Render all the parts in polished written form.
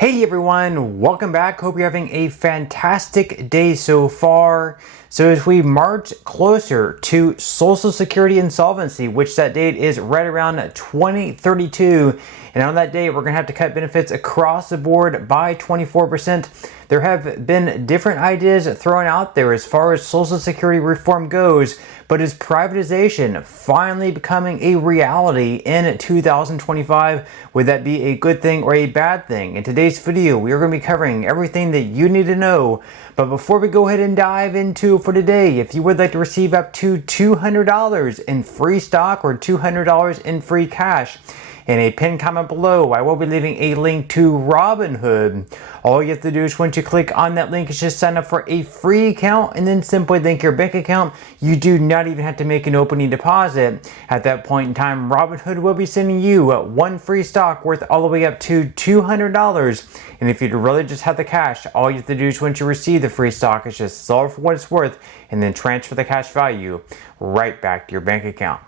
Hey everyone, welcome back. Hope you're having a fantastic day so far. So as we march closer to Social Security insolvency, which that date is right around 2032, and on that day we're going to have to cut benefits across the board by 24%. There have been different ideas thrown out there as far as Social Security reform goes, but is privatization finally becoming a reality in 2025? Would that be a good thing or a bad thing? In today's video, we are going to be covering everything that you need to know. But before we go ahead and dive into it for today, if you would like to receive up to $200 in free stock or $200 in free cash, in a pinned comment below, I will be leaving a link to Robinhood. All you have to do is once you click on that link, is just sign up for a free account and then simply link your bank account. You do not even have to make an opening deposit. At that point in time, Robinhood will be sending you one free stock worth all the way up to $200. And if you'd really just have the cash, all you have to do is once you receive the free stock, is just sell it for what it's worth and then transfer the cash value right back to your bank account.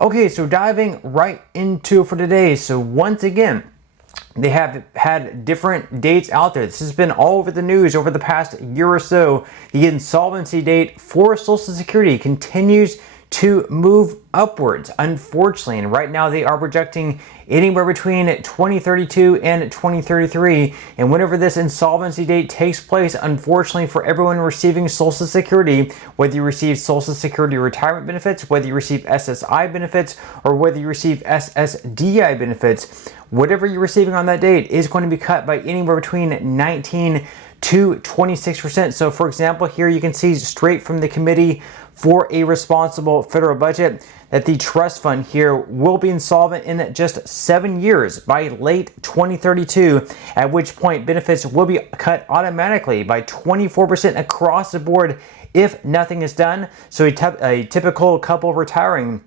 Okay, so diving right into it for today. So once again, they have had different dates out there. This has been all over the news over the past year or so. The insolvency date for Social Security continues to move upwards, unfortunately. And right now they are projecting anywhere between 2032 and 2033. And whenever this insolvency date takes place, unfortunately for everyone receiving Social Security, whether you receive Social Security retirement benefits, whether you receive SSI benefits, or whether you receive SSDI benefits, whatever you're receiving on that date is going to be cut by anywhere between 19 to 26%. So for example, here you can see straight from the Committee for a Responsible Federal Budget that the trust fund here will be insolvent in just 7 years by late 2032, at which point benefits will be cut automatically by 24% across the board if nothing is done. So a typical couple retiring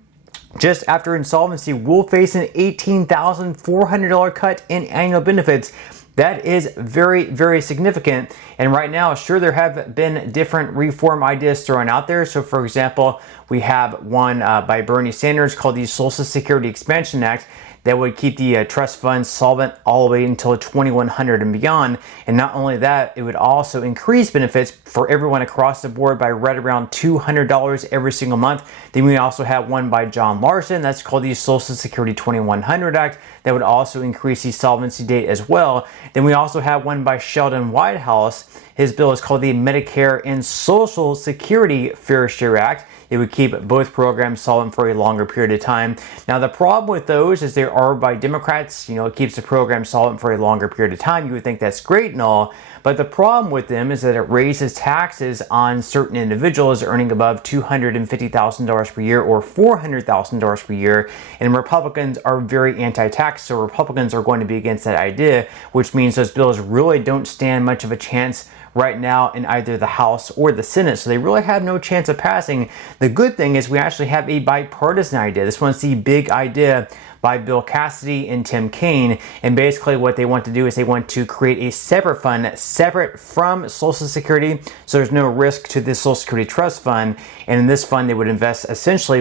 just after insolvency will face an $18,400 cut in annual benefits. That is very, very significant. And right now, sure, there have been different reform ideas thrown out there. So for example, we have one by Bernie Sanders called the Social Security Expansion Act that would keep the trust fund solvent all the way until 2100 and beyond. And not only that, it would also increase benefits for everyone across the board by right around $200 every single month. Then we also have one by John Larson that's called the Social Security 2100 Act that would also increase the solvency date as well. Then we also have one by Sheldon Whitehouse. His bill is called the Medicare and Social Security Fair Share Act. It would keep both programs solvent for a longer period of time. Now, the problem with those is they are by Democrats. It keeps the program solvent for a longer period of time. You would think that's great and all, but the problem with them is that it raises taxes on certain individuals earning above $250,000 per year or $400,000 per year. And Republicans are very anti-tax, so Republicans are going to be against that idea, which means those bills really don't stand much of a chance right now in either the House or the Senate, so they really have no chance of passing. The good thing is we actually have a bipartisan idea. This one's the big idea by Bill Cassidy and Tim Kaine, and basically what they want to do is they want to create a separate fund, separate from Social Security, so there's no risk to this Social Security Trust Fund, and in this fund they would invest essentially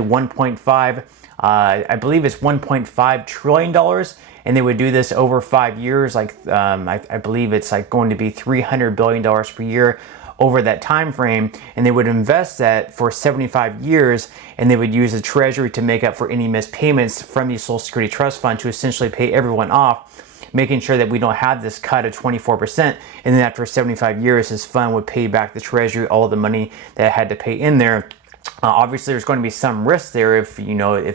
I believe it's $1.5 trillion, and they would do this over 5 years. I believe it's going to be $300 billion per year over that time frame, and they would invest that for 75 years, and they would use the Treasury to make up for any missed payments from the Social Security Trust Fund to essentially pay everyone off, making sure that we don't have this cut of 24%, and then after 75 years, this fund would pay back the Treasury all the money that it had to pay in there. Obviously, there's going to be some risk there if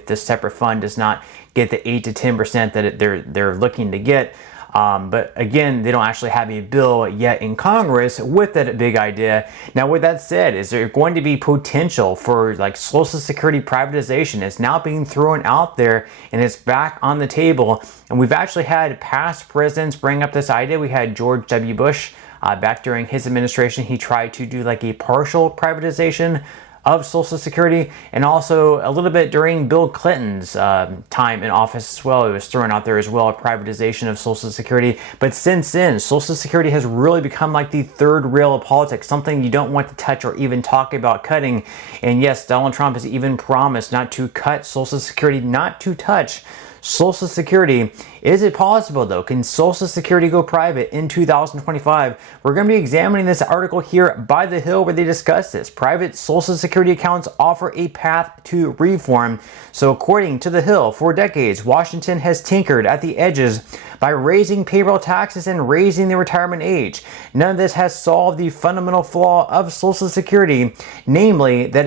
this separate fund does not get the 8 to 10% that they're looking to get. But again, they don't actually have a bill yet in Congress with that big idea. Now, with that said, is there going to be potential for Social Security privatization? It's now being thrown out there and it's back on the table. And we've actually had past presidents bring up this idea. We had George W. Bush back during his administration. He tried to do a partial privatization of Social Security, and also a little bit during Bill Clinton's time in office as well. It was thrown out there as well, a privatization of Social Security. But since then, Social Security has really become the third rail of politics, something you don't want to touch or even talk about cutting. And yes, Donald Trump has even promised not to cut Social Security, not to touch Social Security. Is it possible though? Can Social Security go private in 2025? We're going to be examining this article here by The Hill where they discuss this. Private Social Security accounts offer a path to reform. So according to The Hill, for decades, Washington has tinkered at the edges by raising payroll taxes and raising the retirement age. None of this has solved the fundamental flaw of Social Security, namely that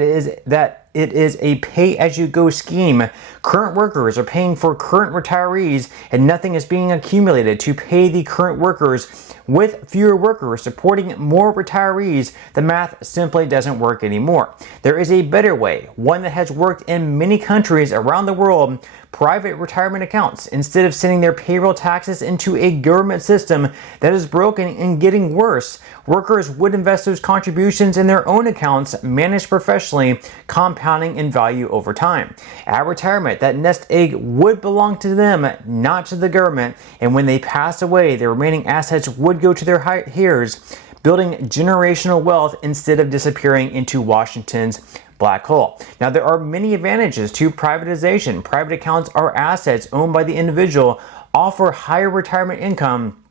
it is a pay-as-you-go scheme. Current workers are paying for current retirees and nothing is being accumulated to pay the current workers. With fewer workers supporting more retirees, the math simply doesn't work anymore. There is a better way, one that has worked in many countries around the world. Private retirement accounts. Instead of sending their payroll taxes into a government system that is broken and getting worse, workers would invest those contributions in their own accounts managed professionally, compounding in value over time. At retirement, that nest egg would belong to them, not to the government, and when they pass away, the remaining assets would go to their heirs, building generational wealth instead of disappearing into Washington's black hole. Now, there are many advantages to privatization. Private accounts are assets owned by the individual, offer higher retirement income,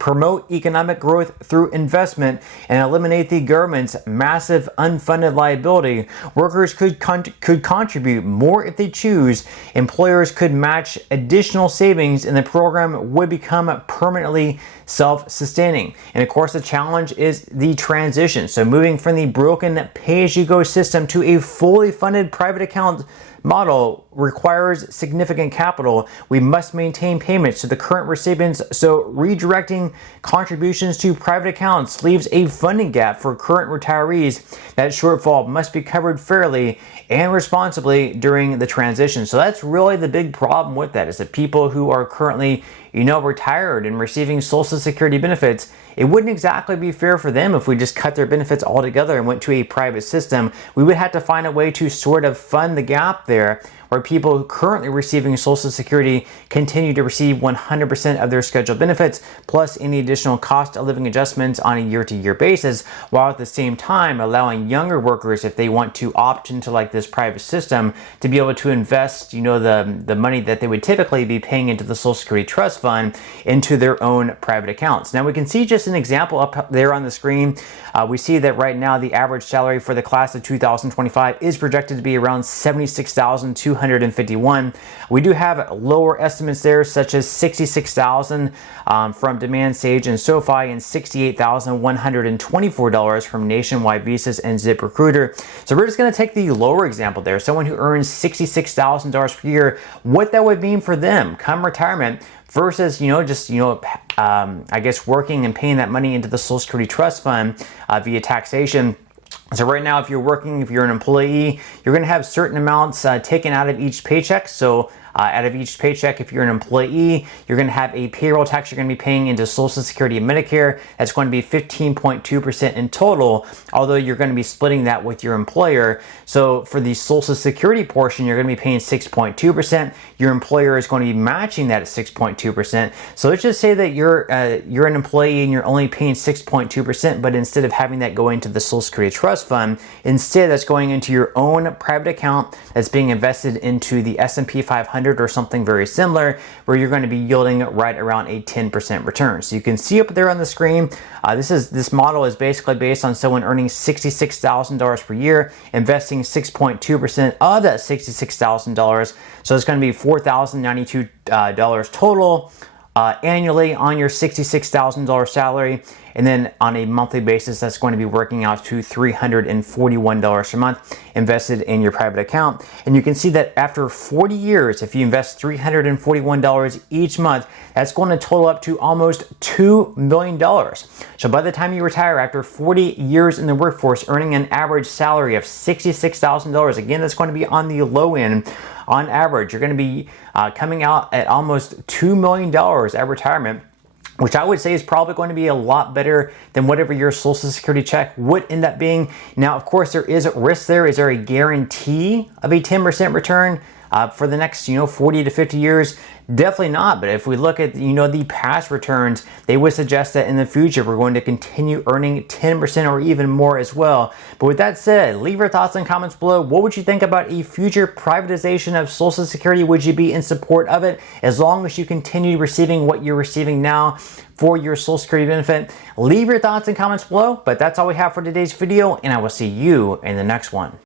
promote economic growth through investment, and eliminate the government's massive unfunded liability. Workers could contribute more if they choose. Employers could match additional savings, and the program would become permanently self-sustaining. And of course, the challenge is the transition. So moving from the broken pay-as-you-go system to a fully funded private account model requires significant capital. We must maintain payments to the current recipients, so redirecting contributions to private accounts leaves a funding gap for current retirees. That shortfall must be covered fairly and responsibly during the transition. So that's really the big problem with that, is that people who are currently retired and receiving Social Security benefits, it wouldn't exactly be fair for them if we just cut their benefits altogether and went to a private system. We would have to find a way to sort of fund the gap there, where people currently receiving Social Security continue to receive 100% of their scheduled benefits, plus any additional cost of living adjustments on a year-to-year basis, while at the same time allowing younger workers, if they want to opt into like this private system, to be able to invest, the money that they would typically be paying into the Social Security Trust Fund into their own private accounts. Now we can see just an example up there on the screen. We see that right now the average salary for the class of 2025 is projected to be around $76,251. We do have lower estimates there, such as $66,000 from Demand Sage and SoFi, and $68,124 from Nationwide Visas and ZipRecruiter. So we're just going to take the lower example there. Someone who earns $66,000 per year, what that would mean for them come retirement versus, I guess working and paying that money into the Social Security Trust Fund via taxation. So right now, if you're an employee, you're going to have certain amounts taken out of each paycheck. So out of each paycheck, if you're an employee, you're going to have a payroll tax you're going to be paying into Social Security and Medicare. That's going to be 15.2% in total, although you're going to be splitting that with your employer. So for the Social Security portion, you're going to be paying 6.2%. Your employer is going to be matching that at 6.2%. So let's just say that you're an employee and you're only paying 6.2%, but instead of having that go into the Social Security Trust Fund, instead that's going into your own private account that's being invested into the S&P 500 or something very similar, where you're going to be yielding right around a 10% return. So you can see up there on the screen, this model is basically based on someone earning $66,000 per year, investing 6.2% of that $66,000. So it's going to be $4,092 total annually on your $66,000 salary. And then on a monthly basis, that's going to be working out to $341 a month invested in your private account. And you can see that after 40 years, if you invest $341 each month, that's going to total up to almost $2 million. So by the time you retire after 40 years in the workforce, earning an average salary of $66,000, again, that's going to be on the low end. On average, you're going to be coming out at almost $2 million at retirement, which I would say is probably going to be a lot better than whatever your Social Security check would end up being. Now, of course, there is a risk there. Is there a guarantee of a 10% return? for the next 40 to 50 years? Definitely not. But if we look at the past returns, they would suggest that in the future we're going to continue earning 10% or even more as well. But with that said, leave your thoughts and comments below. What would you think about a future privatization of Social Security? Would you be in support of it as long as you continue receiving what you're receiving now for your Social Security benefit? Leave your thoughts and comments below. But that's all we have for today's video, and I will see you in the next one.